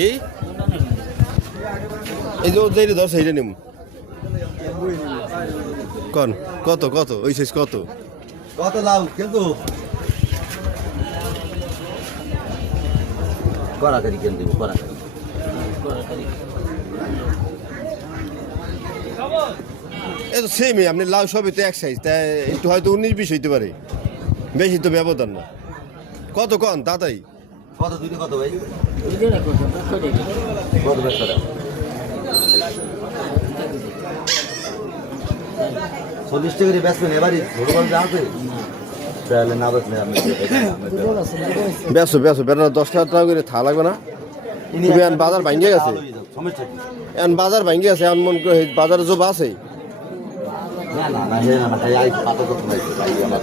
কি এই যে যেটা ধর সেইটা নিম কন কত কত ওই শেষ কত কত লাভ কিন্তু কড়াকড়ি কেন দেবো কড়াকড়ি এ তো সেমই আপনি লাউ সবই তো এক সাইজ তাই একটু হয়তো 19-20 হইতে পারে বেশি তো ব্যবধান না কত কন তাতাই কত দুইটা কত ভাই কত ব্যবসা 40 টাকা করে বেচবেন এবারই ছোট বড় যা আছে তাহলে না বেচলে আপনি বেসো বেসো বেটা 10 টাকা করে থা লাগবে না তুমি এখন বাজার ভাঙ্গে গেছে সমস্যা কি এখন বাজার ভাঙ্গে গেছে এখন মন করে বাজারে জব আছে না না না হে না তাই আই পাতা তো নাই ভাই আমার